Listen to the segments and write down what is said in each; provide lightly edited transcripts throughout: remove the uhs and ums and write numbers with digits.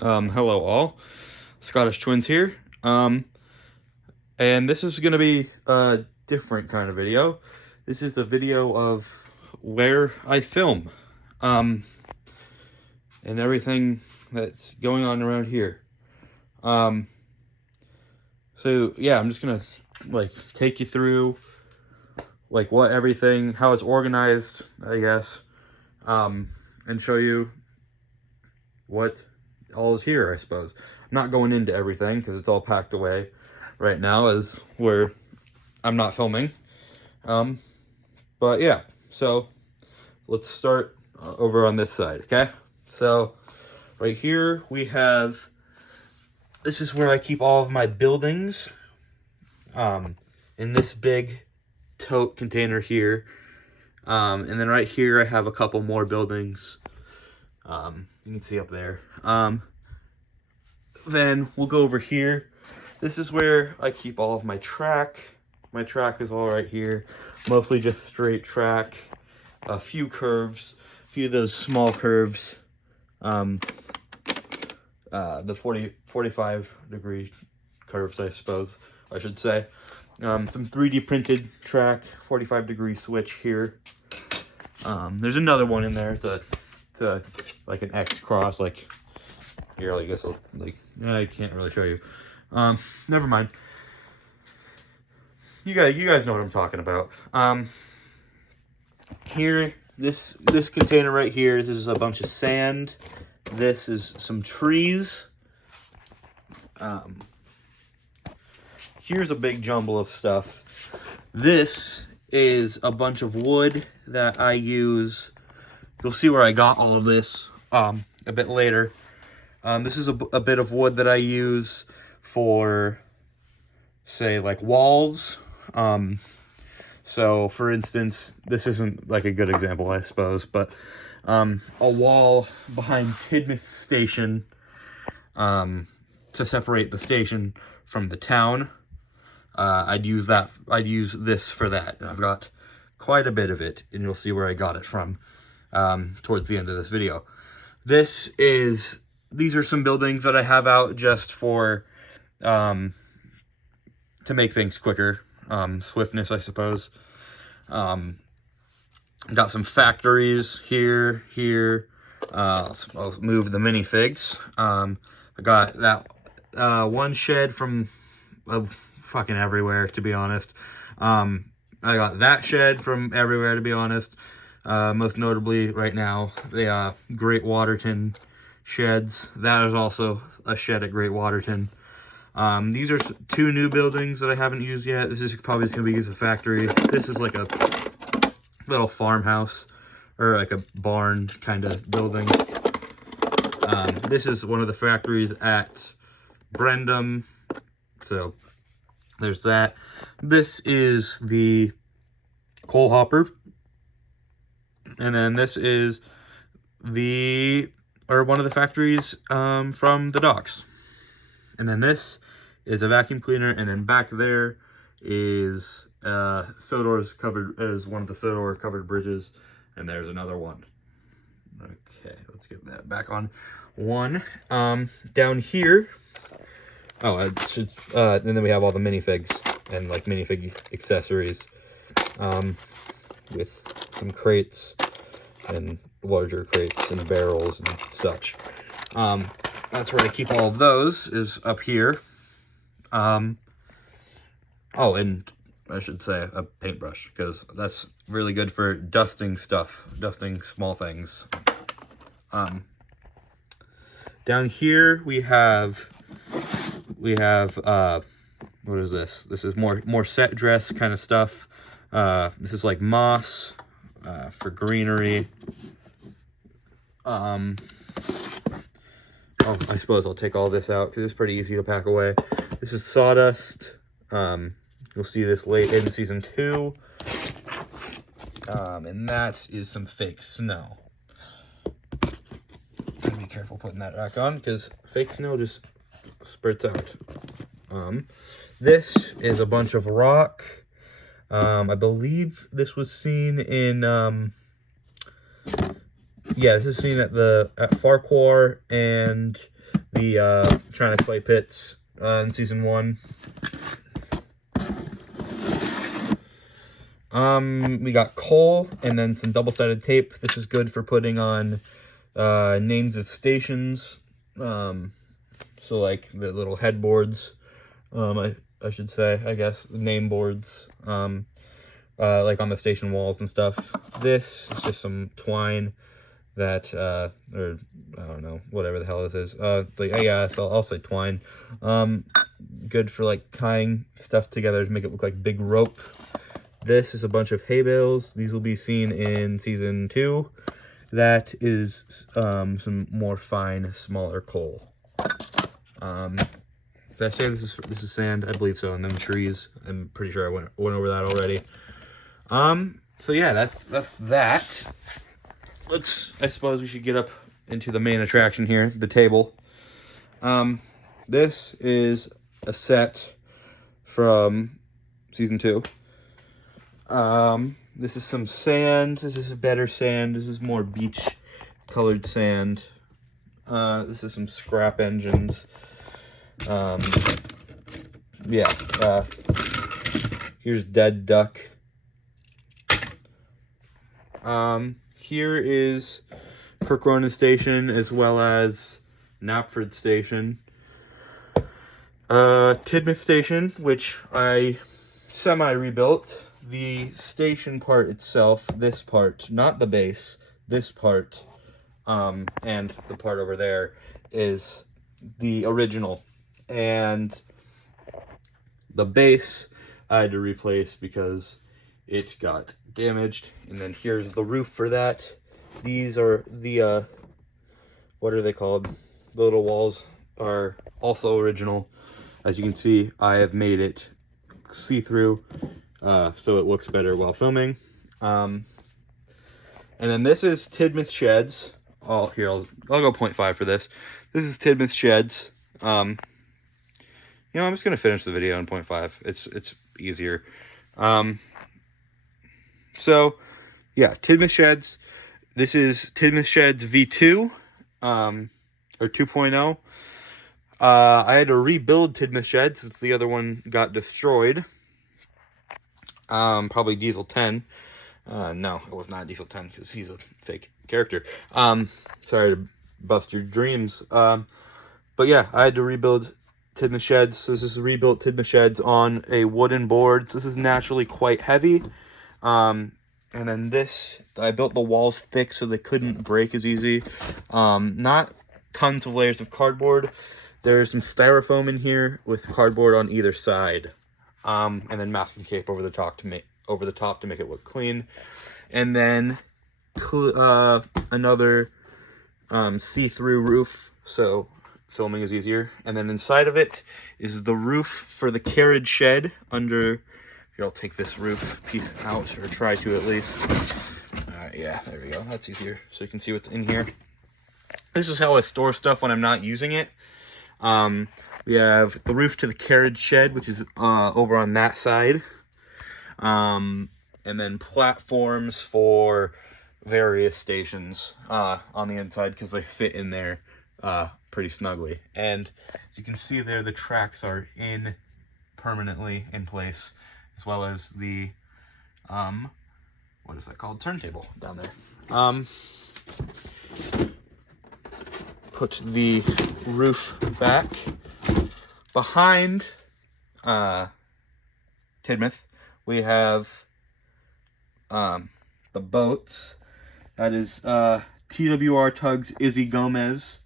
Hello all, Scottish Twins here. And this is gonna be a different kind of video. This is the video of where I film, um, and everything that's going on around here. Um, so yeah, I'm just gonna take you through what everything, how it's organized, I guess, and show you what all is here, I suppose. I'm not going into everything because it's all packed away right now as where I'm not filming. But yeah, so let's start over on this side, okay? So right here we have, this is where I keep all of my buildings, in this big tote container here. And then right here I have a couple more buildings. You can see up there. Then we'll go over here. This is where I keep all of my track. My track is all right here. Mostly just straight track. A few curves. A few of those small curves. The 45 degree curves, I suppose I should say. Some 3D printed track. 45-degree switch here. There's another one in there. It's a like an X cross, like here. I guess I can't really show you. Never mind. You guys know what I'm talking about. Here, this container right here. This is a bunch of sand. This is some trees. Here's a big jumble of stuff. This is a bunch of wood that I use. You'll see where I got all of this a bit later. This is a bit of wood that I use for, say, like walls. So, for instance, this isn't like a good example, I suppose, but a wall behind Tidmouth Station, to separate the station from the town. I'd use this for that. And I've got quite a bit of it, and you'll see where I got it from towards the end of this video. These are some buildings that I have out just for to make things quicker, swiftness, I suppose. Got some factories here. I'll move the minifigs. I got that one shed from fucking everywhere, to be honest. I got that shed from everywhere, to be honest. Most notably right now, the Great Waterton sheds. That is also a shed at Great Waterton. These are two new buildings that I haven't used yet. This is probably just going to be used as a factory. This is like a little farmhouse, or like a barn kind of building. This is one of the factories at Brendam. So there's that. This is the coal hopper. And then this is one of the factories from the docks. And then this is a vacuum cleaner, and then back there is Sodor's covered, as one of the Sodor covered bridges, and there's another one. Okay, let's get that back on one. Down here, and then we have all the minifigs and like minifig accessories, with some crates and larger crates and barrels and such. That's where I keep all of those, is up here. Oh, and I should say a paintbrush, because that's really good for dusting stuff, dusting small things. Down here we have what is this? This is more set dress kind of stuff. This is like moss for greenery. Oh, I suppose I'll take all this out because it's pretty easy to pack away. This is sawdust. You'll see this late in season 2. And that is some fake snow. Gotta be careful putting that back on because fake snow just spurts out. This is a bunch of rock. I believe this was seen in yeah, this is seen at Farquhar and the China Clay Pits in season 1. We got coal and then some double-sided tape. This is good for putting on names of stations. So like the little headboards, I should say, I guess, name boards, like on the station walls and stuff. This is just some twine that, or I don't know, whatever the hell this is. Like, yeah, so I'll say twine. Good for like tying stuff together to make it look like big rope. This is a bunch of hay bales. These will be seen in season 2. That is some more fine, smaller coal. Did I say this is sand? I believe so. And then trees. I'm pretty sure I went over that already. So yeah, that's that. I suppose we should get up into the main attraction here, the table. This is a set from season 2. This is some sand. This is a better sand. This is more beach colored sand. This is some scrap engines. Yeah, here's Dead Duck. Here is Kirkronan Station as well as Knapford Station. Tidmouth Station, which I semi-rebuilt. The station part itself, this part, not the base, this part, and the part over there is the original. And the base I had to replace because it got damaged. And then here's the roof for that. These are the, what are they called? The little walls are also original. As you can see, I have made it see-through, so it looks better while filming. And then this is Tidmouth Sheds. Oh, here, I'll go 0.5 for this. This is Tidmouth Sheds. I'm just gonna finish the video in 0.5. It's easier. So yeah, Tidmouth Sheds. This is Tidmouth Sheds V2, or 2.0. I had to rebuild Tidmouth Sheds since the other one got destroyed. Probably Diesel 10. No, it was not Diesel 10 because he's a fake character. Sorry to bust your dreams. But yeah, I had to rebuild Tidmouth Sheds. This is rebuilt Tidmouth Sheds on a wooden board. This is naturally quite heavy. And then this, I built the walls thick so they couldn't break as easy. Not tons of layers of cardboard. There's some styrofoam in here with cardboard on either side. And then masking tape over the top to make it look clean. And then another see-through roof, so filming is easier. And then inside of it is the roof for the carriage shed under. Here, I'll take this roof piece out, or try to at least. Yeah, there we go. That's easier, so you can see what's in here. This is how I store stuff when I'm not using it. We have the roof to the carriage shed, which is over on that side. And then platforms for various stations on the inside because they fit in there pretty snugly. And as you can see there, the tracks are permanently in place, as well as the what is that called? Turntable down there. Put the roof back. Behind Tidmouth, we have the boats. That is TWR Tugs Izzy Gomez,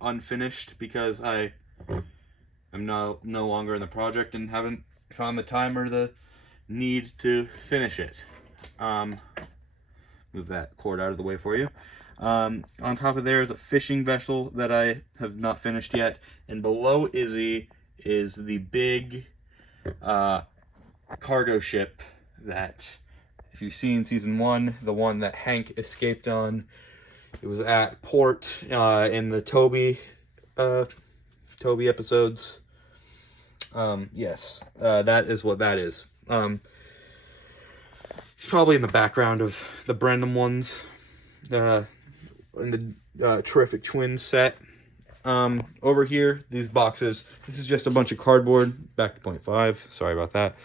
unfinished because I am no longer in the project and haven't found the time or the need to finish it. Move that cord out of the way for you. On top of there is a fishing vessel that I have not finished yet, and below Izzy is the big cargo ship that, if you've seen season 1, the one that Hank escaped on, it was at port in the Toby episodes. Yes, that is what that is. It's probably in the background of the Brenham ones. in the Terrific Twins set. Over here, these boxes, this is just a bunch of cardboard. Back to 0.5, sorry about that.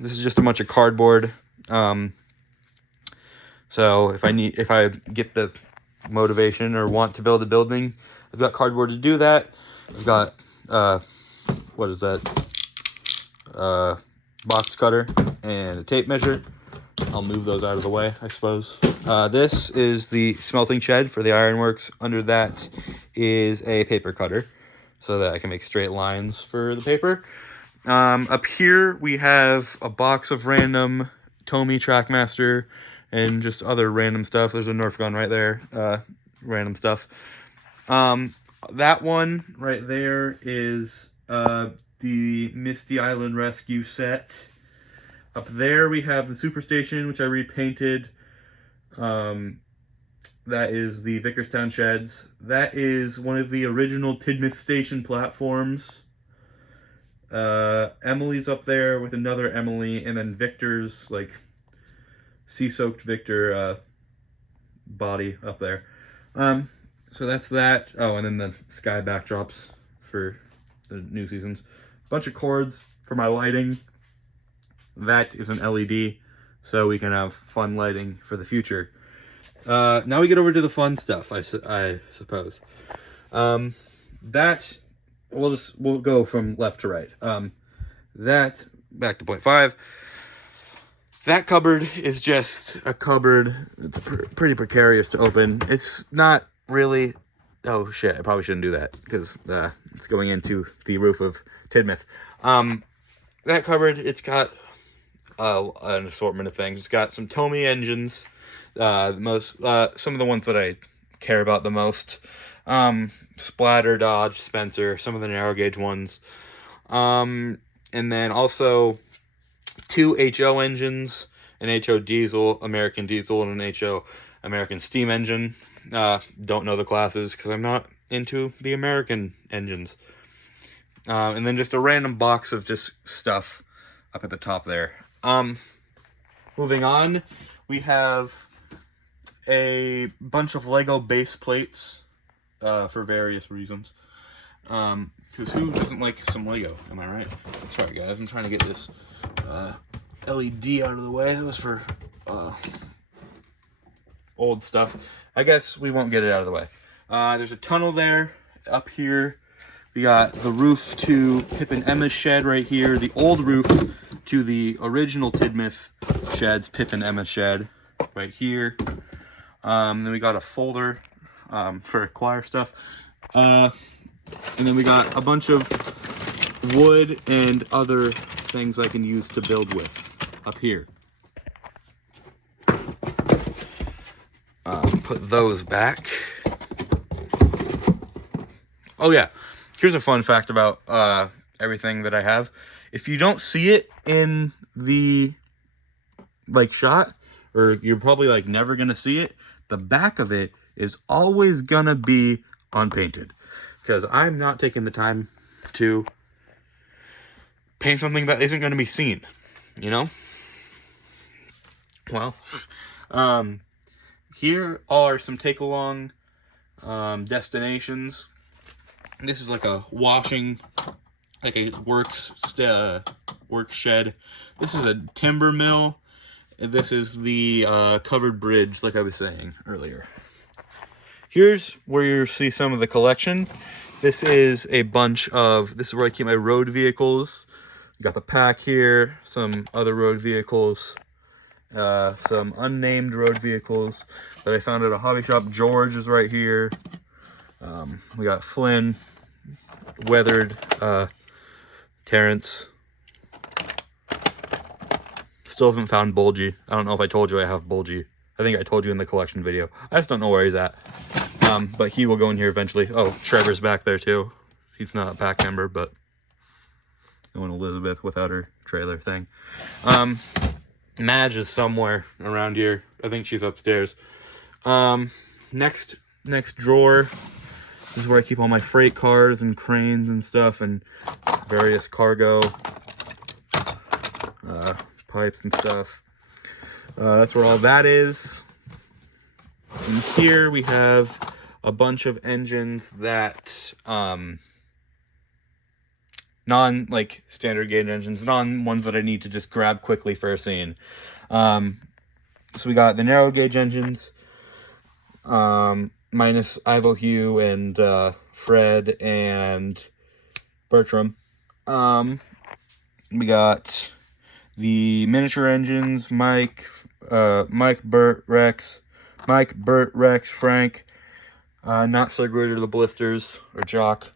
This is just a bunch of cardboard. So if I get the motivation or want to build a building, I've got cardboard to do that. I've got, what is that? Box cutter and a tape measure. I'll move those out of the way, I suppose. This is the smelting shed for the ironworks. Under that is a paper cutter so that I can make straight lines for the paper. Up here we have a box of random Tomy Trackmaster and just other random stuff. There's a Nerf gun right there. Random stuff. That one right there is the Misty Island Rescue set. Up there we have the Superstation, which I repainted. That is the Vickerstown Sheds. That is one of the original Tidmouth Station platforms. Emily's up there with another Emily, and then Victor's, like, sea-soaked Victor body up there. So that's that. Oh, and then the sky backdrops for the new seasons. Bunch of cords for my lighting. That is an LED, so we can have fun lighting for the future. Now we get over to the fun stuff, I suppose. That, we'll go from left to right. That, back to 0.5. That cupboard is just a cupboard. It's pretty precarious to open. It's not really, oh shit, I probably shouldn't do that, because it's going into the roof of Tidmouth. That cupboard, it's got an assortment of things. It's got some Tomy engines, some of the ones that I care about the most. Splatter, Dodge, Spencer, some of the narrow gauge ones. And then also 2 HO engines, an HO diesel, American diesel, and an HO American steam engine. Don't know the classes because I'm not into the American engines. And then just a random box of just stuff up at the top there. Moving on, we have a bunch of Lego base plates for various reasons. Because who doesn't like some Lego? Am I right? Sorry guys, I'm trying to get this LED out of the way. That was for old stuff. I guess we won't get it out of the way. There's a tunnel there. Up here we got the roof to Pip and Emma's shed right here. The old roof to the original Tidmouth sheds, Pip and Emma's shed right here. Then we got a folder for choir stuff. And then we got a bunch of wood and other things I can use to build with up here. Put those back. Oh yeah, here's a fun fact about everything that I have. If you don't see it in the shot, or you're probably never gonna see it, the back of it is always gonna be unpainted, because I'm not taking the time to paint something that isn't gonna be seen, you know? Well, here are some take-along destinations. This is like a washing, like a work shed. This is a timber mill. And this is the covered bridge, like I was saying earlier. Here's where you see some of the collection. This is a bunch of, this is where I keep my road vehicles. You got the pack here, some other road vehicles, some unnamed road vehicles that I found at a hobby shop. George is right here. We got Flynn, Weathered, Terrence. Still haven't found Bulgy. I don't know if I told you I have Bulgy. I think I told you in the collection video. I just don't know where he's at. But he will go in here eventually. Oh, Trevor's back there too. He's not a pack member, but I want Elizabeth without her trailer thing. Madge is somewhere around here. I think she's upstairs. Next drawer. This is where I keep all my freight cars and cranes and stuff, and various cargo pipes and stuff. That's where all that is. In here we have a bunch of engines that non like standard gauge engines, non ones that I need to just grab quickly for a scene. So we got the narrow gauge engines, minus Ivo Hugh and Fred and Bertram. We got the miniature engines, Mike, Bert, Rex, Frank, not so good are the blisters, or Jock.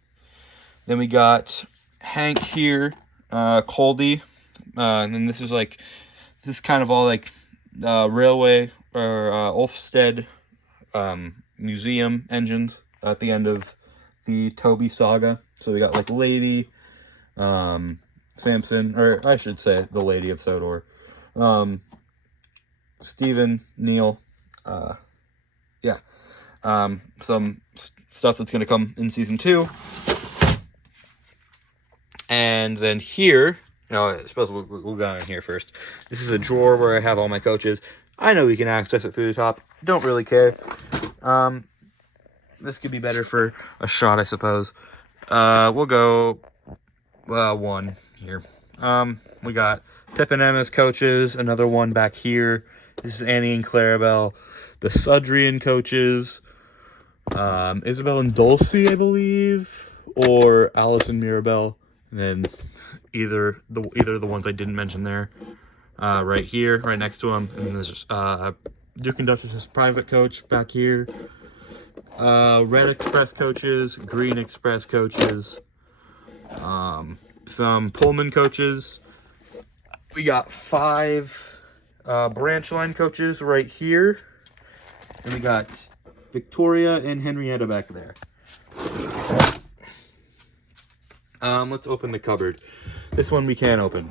Then we got Hank here, Coldy, and then this is kind of all like railway or Ulfsted museum engines at the end of the Toby saga. So we got like Lady, Samson, or I should say the Lady of Sodor, Stephen, Neil, some stuff that's going to come in season 2. And then here, I suppose we'll go down in here first. This is a drawer where I have all my coaches. I know we can access it through the top. Don't really care. This could be better for a shot, I suppose. We'll go 1 here. We got Pip and Emma's coaches. Another one back here. This is Annie and Clarabelle. The Sudrian coaches. Isabel and Dulcie, I believe, or Alice and Mirabelle. And then either the ones I didn't mention there, right here, right next to them. And then there's Duke and Duchess's private coach back here. Red Express coaches, Green Express coaches, some Pullman coaches. We got 5 branch line coaches right here. And we got Victoria and Henrietta back there. Let's open the cupboard. This one we can open.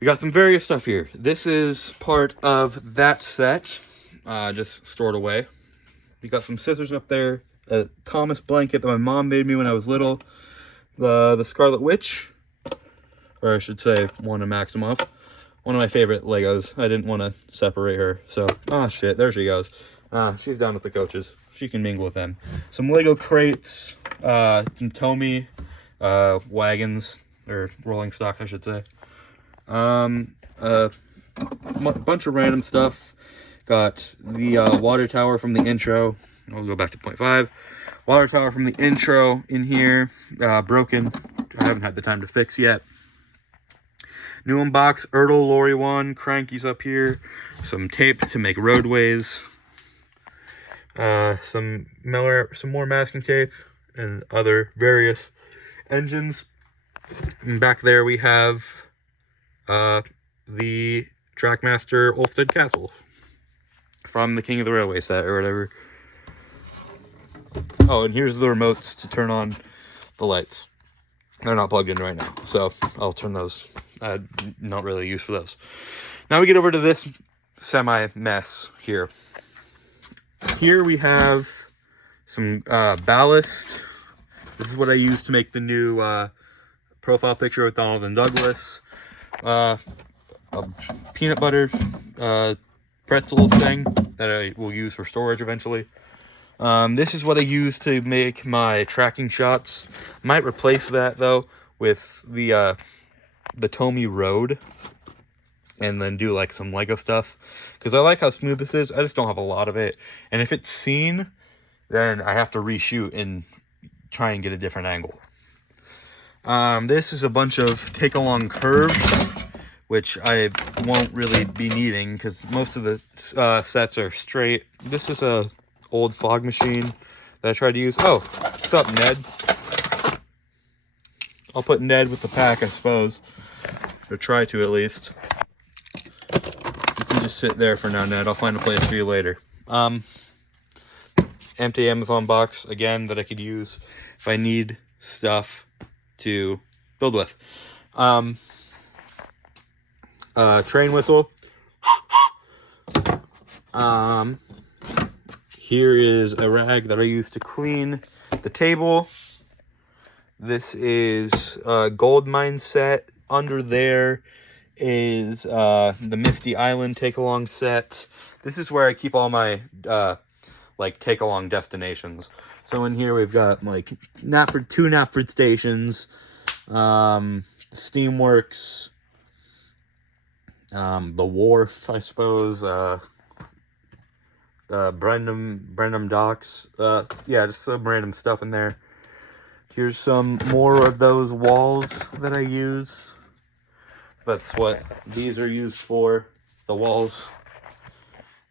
We got some various stuff here. This is part of that set, just stored away. We got some scissors up there, a Thomas blanket that my mom made me when I was little, the Scarlet Witch, or I should say Wanda Maximoff, one of my favorite Legos. I didn't want to separate her, so, shit, there she goes. She's down with the coaches. She can mingle with them. Some Lego crates, some Tomy wagons, or rolling stock, I should say. A bunch of random stuff. Got the water tower from the intro. I'll go back to 0.5. Water tower from the intro in here. Broken. I haven't had the time to fix yet. New unbox, Ertl Lorry 1. Cranky's up here. Some tape to make roadways. Some more masking tape and other various engines. And back there we have the Trackmaster Ulfsted Castle from the King of the Railway set or whatever. Oh, and here's the remotes to turn on the lights. They're not plugged in right now, so I'll turn those. Not really used for those. Now we get over to this semi-mess here. Here we have some ballast. This is what I use to make the new profile picture with Donald and Douglas. A peanut butter pretzel thing that I will use for storage eventually. This is what I use to make my tracking shots. Might replace that though with the Tomy Road, and then do like some Lego stuff, because I like how smooth this is. I just don't have a lot of it, and if it's seen, then I have to reshoot and try and get a different angle. This is a bunch of take-along curves, which I won't really be needing because most of the sets are straight. This is a old fog machine that I tried to use. Oh, what's up, Ned? I'll put Ned with the pack, I suppose, or try to at least. You can just sit there for now, Ned. I'll find a place for you later. Empty Amazon box, again, that I could use if I need stuff to build with. Train whistle. Here is a rag that I use to clean the table. This is a gold mine set. Under there is the Misty Island take-along set. This is where I keep all my like take-along destinations. So in here we've got like two Knapford stations, Steamworks, the Wharf, I suppose, the Brenham Docks. Yeah, just some random stuff in there. Here's some more of those walls that I use. That's what these are used for, the walls.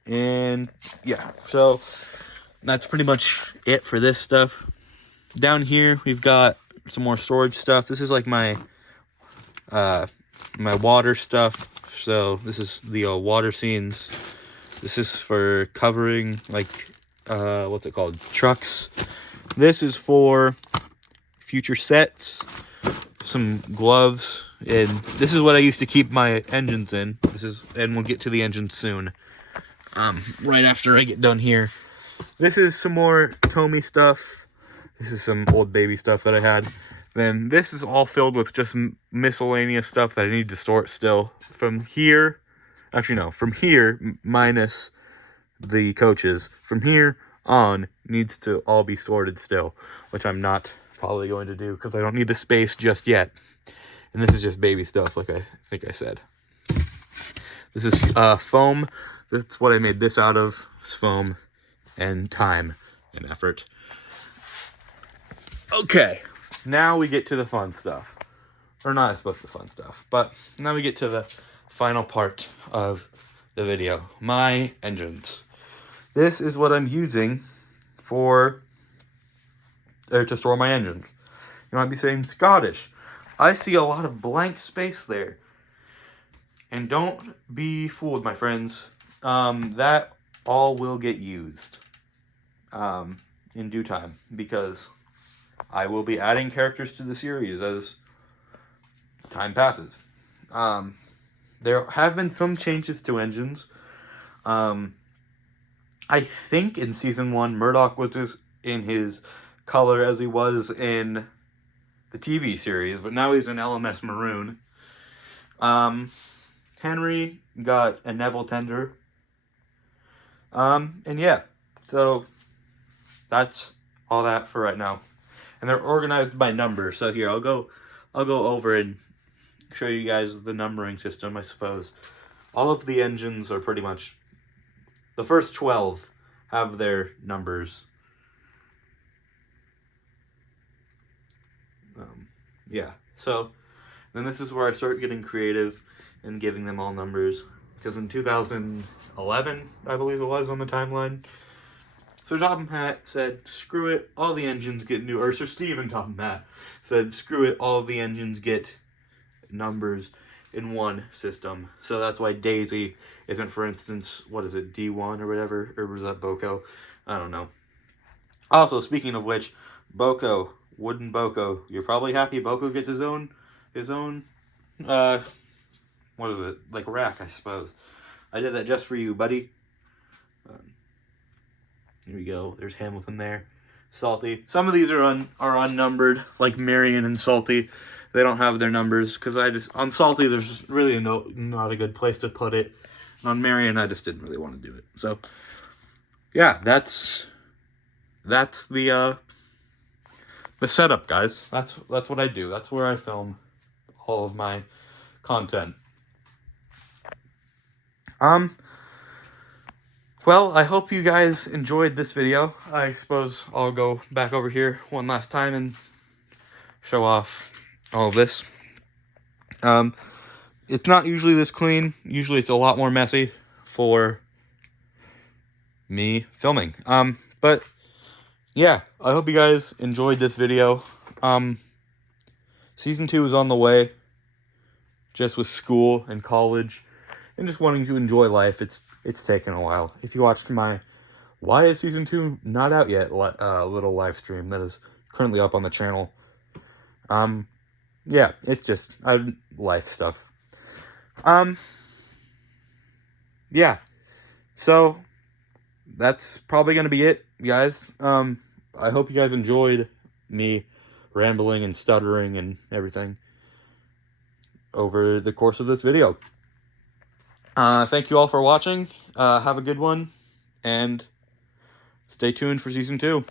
And yeah, so that's pretty much it for this stuff. Down here we've got some more storage stuff. This is like my my water stuff. So this is the water scenes. This is for covering like what's it called, trucks. This is for future sets, some gloves, and this is what I used to keep my engines in. And we'll get to the engine soon, right after I get done here. This is some more Tomy stuff. This is some old baby stuff that I had. Then this is all filled with just miscellaneous stuff that I need to store still. From here, actually no, from here minus the coaches. From here on needs to all be sorted still, which I'm not probably going to do because I don't need the space just yet. And this is just baby stuff, like I think I said. This is foam. That's what I made this out of. It's foam and time and effort. Okay, now we get to the fun stuff. Or not, I suppose, the fun stuff. But now we get to the final part of the video. My engines. This is what I'm using to store my engines. You might be saying, Scottish, I see a lot of blank space there. And don't be fooled, my friends. That all will get used in due time, because I will be adding characters to the series as time passes. There have been some changes to engines. I think in Season 1, Murdoch was in his color as he was in the TV series, but now he's in LMS Maroon. Henry got a Neville tender. And yeah, so that's all that for right now. And they're organized by number. So here, I'll go over and show you guys the numbering system, I suppose. All of the engines are pretty much, the first 12 have their numbers. Yeah, so then this is where I start getting creative and giving them all numbers. Because in 2011, I believe it was on the timeline, Sir Topham Hatt said, screw it, all the engines get new, or Sir Stephen Topham Hatt said, screw it, all the engines get numbers in one system. So that's why Daisy isn't, for instance, what is it, D1 or whatever, or was that Boko? I don't know. Also, speaking of which, Boko, wooden Boko, you're probably happy Boko gets his own, what is it, like rack, I suppose. I did that just for you, buddy. Here we go. There's Hamilton there. Salty. Some of these are unnumbered, like Marion and Salty. They don't have their numbers because on Salty there's really not a good place to put it. And on Marion I just didn't really want to do it. So yeah, that's the setup, guys. That's what I do. That's where I film all of my content. Well, I hope you guys enjoyed this video. I suppose I'll go back over here one last time and show off all of this. It's not usually this clean. Usually it's a lot more messy for me filming. But yeah, I hope you guys enjoyed this video. Season 2 is on the way. Just with school and college and just wanting to enjoy life, it's taken a while. If you watched my Why is Season 2 not out yet little live stream that is currently up on the channel. Yeah, it's just life stuff. Yeah, so that's probably going to be it, guys. I hope you guys enjoyed me rambling and stuttering and everything. over the course of this video. Thank you all for watching. Have a good one, and stay tuned for Season 2.